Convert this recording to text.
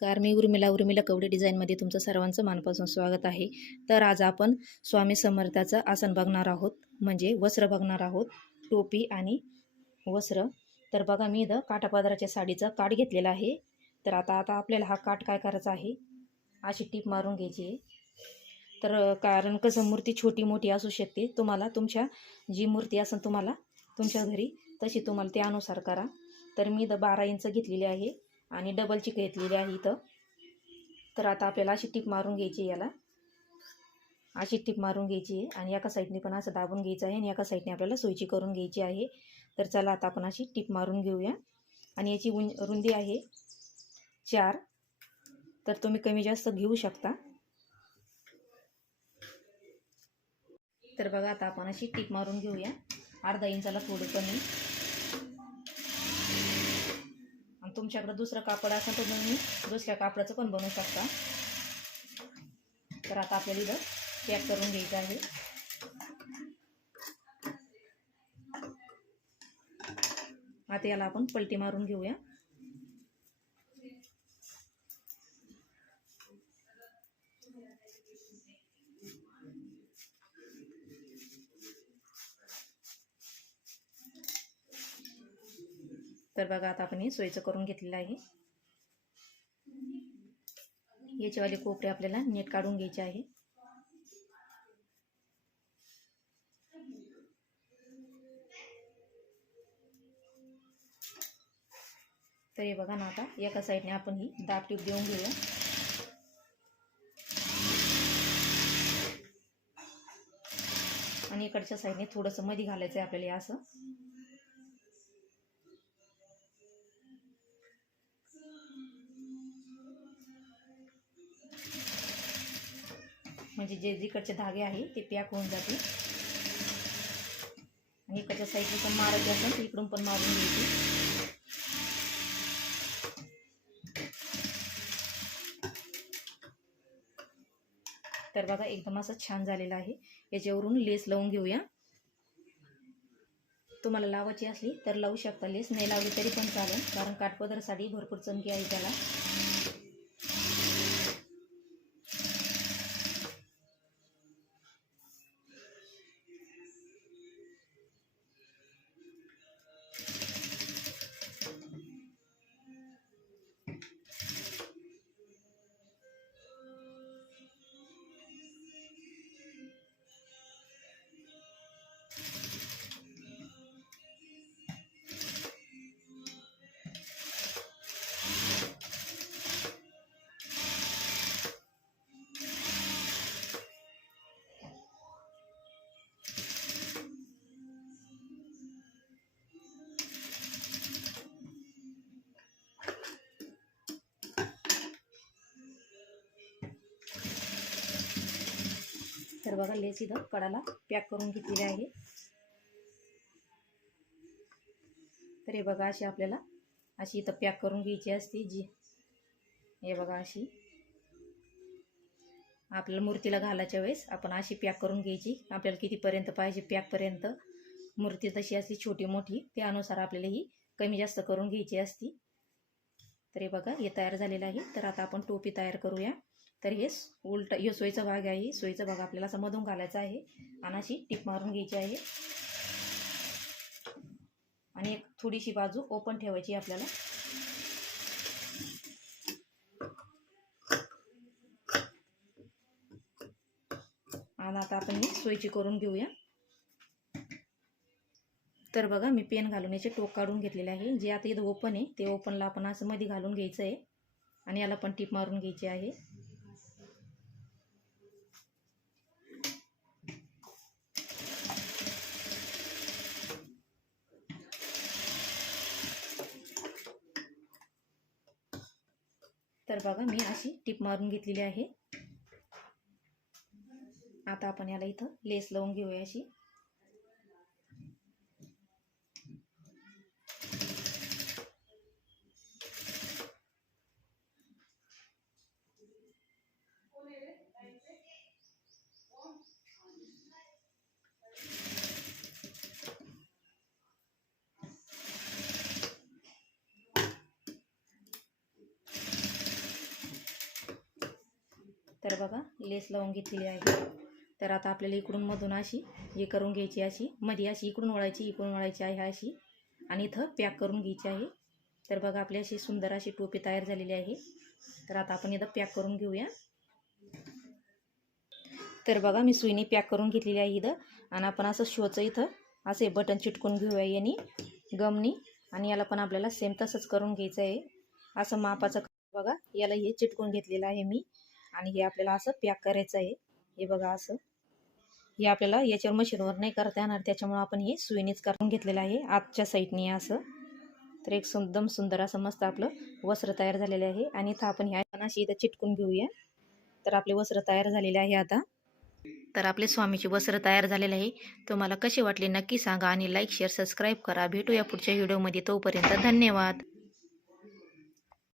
नमस्कार मी उर्मिला. उर्मिला कवडे डिझाईनमध्ये तुमचं सर्वांचं मनापासून स्वागत आहे. तर आज आपण स्वामी समर्थाचं आसन बघणार आहोत म्हणजे वस्त्र बघणार आहोत टोपी आणि वस्त्र. तर बघा मी इथं काठापदराच्या साडीचा काठ घेतलेला आहे. तर आता आता आपल्याला हा काठ काय करायचा आहे अशी टीप मारून घ्यायची आहे. तर कारण कसं मूर्ती छोटी मोठी असू शकते तुम्हाला तुमच्या जी मूर्ती असेल तुम्हाला तुमच्या घरी तशी तुम्हाला त्यानुसार करा. तर मी इथं बारा इंच घेतलेली आहे. आणि डबल चिक घेतलेली आहे इथं. तर आता आपल्याला अशी टिप मारून घ्यायची आहे याला. अशी टिप मारून घ्यायची आहे आणि एका साईडने पण असं दाबून घ्यायचं आहे आणि एका साईडने आपल्याला सोयची करून घ्यायची आहे. तर चला आता आपण अशी टिप मारून घेऊया. आणि याची उं रुंदी आहे चार. तर तुम्ही कमी जास्त घेऊ शकता. तर बघा आता आपण अशी टीप मारून घेऊया. अर्धा इंचाला थोडं कमी आणि तुमच्याकडे दुसरं कापड असेल तर तुम्ही दुसऱ्या कापडाचं पण बनवू शकता. तर आता आपल्याला इथं पॅक करून घ्यायचं आहे. आता याला आपण पलटी मारून घेऊया. तर बघा आता आपण हे सोयीचं करून घेतलेलं आहे. याचेवाले कोपरे आपल्याला नेट काढून घ्यायचे आहे. तर हे बघा ना आता एका साईडने आपण ही दाब टीप देऊन घेऊया. आणि इकडच्या साईडने थोडंसं मध्ये घालायचं आहे आपल्याला असं. म्हणजे जे जिकडचे धागे आहे ते पॅक होऊन जाते आणि इकडच्या साईडने पण मारायचे असेल तर इकडून पण मारून घ्यायची. तर बघा एकदम असं छान झालेलं आहे. याच्यावरून लेस लावून घेऊया. तुम्हाला लावायची असली तर लावू शकता लेस नाही लावली तरी पण चालेल कारण काठपदरसाठी भरपूर चमकी आहे त्याला. तर बघा लेस इथं कडाला पॅक करून घेतलेली आहे. तर हे बघा अशी आपल्याला अशी इथं पॅक करून घ्यायची असते जी. हे बघा अशी. आपल्याला मूर्तीला घालायच्या वेळेस आपण अशी पॅक करून घ्यायची. आपल्याला कितीपर्यंत पाहिजे पॅकपर्यंत. मूर्ती तशी असली छोटी मोठी त्यानुसार आपल्याला ही कमी जास्त करून घ्यायची असती. तर हे बघा हे तयार झालेलं आहे. तर आता आपण टोपी तयार करूया. तर हे उलट हे सोयीचा भाग आहे सोयीचा भाग आपल्याला असं मधून घालायचा आहे. आणि अशी टीप मारून घ्यायची आहे. आणि एक थोडीशी बाजू ओपन ठेवायची आपल्याला. आणि आता आपण ही सोयीची करून घेऊया. तर बघा मी पेन घालून याचे टोक काढून घेतलेले आहे. जे आता इथं ओपन आहे ते ओपनला आपण असं मध्ये घालून घ्यायचं आहे. आणि याला पण टीप मारून घ्यायची आहे. तर बघा मी अशी टिप मारून घेतलेली आहे. आता आपण याला इथं लेस लावून घेऊया अशी. तर बघा लेस लावून घेतलेली आहे. तर आता आपल्याला इकडून मधून अशी हे करून घ्यायची अशी मध्ये अशी इकडून वळायची इकडून वळायची आहे अशी. आणि इथं पॅक करून घ्यायची आहे. तर बघा आपली अशी सुंदर अशी टोपी तयार झालेली आहे. तर आता आपण इथं पॅक करून घेऊया. तर बघा मी सुईने पॅक करून घेतलेली आहे इथं. आणि आपण असं शोचं इथं असे बटन चिटकून घेऊया याने गमनी. आणि याला पण आपल्याला सेम तसंच करून घ्यायचं आहे. असं मापाचं बघा याला हे चिटकून घेतलेलं आहे मी. आणि हे आपल्याला असं पॅक करायचं आहे. हे बघा असं. हे आपल्याला याच्यावर मशीनवर नाही करता येणार त्याच्यामुळं आपण हे सुईनेच करून घेतलेलं आहे. आजच्या साईडने असं. तर एक एकदम सुंदर असं मस्त आपलं वस्त्र तयार झालेलं आहे. आणि इथं आपण ह्या पण अशी इथं चिटकून घेऊया. तर आपले वस्त्र तयार झालेले आहे आता. तर आपले स्वामीचे वस्त्र तयार झालेले आहे. तुम्हाला कसे वाटले नक्की सांगा आणि लाईक शेअर सबस्क्राईब करा. भेटूया पुढच्या व्हिडिओमध्ये तोपर्यंत धन्यवाद.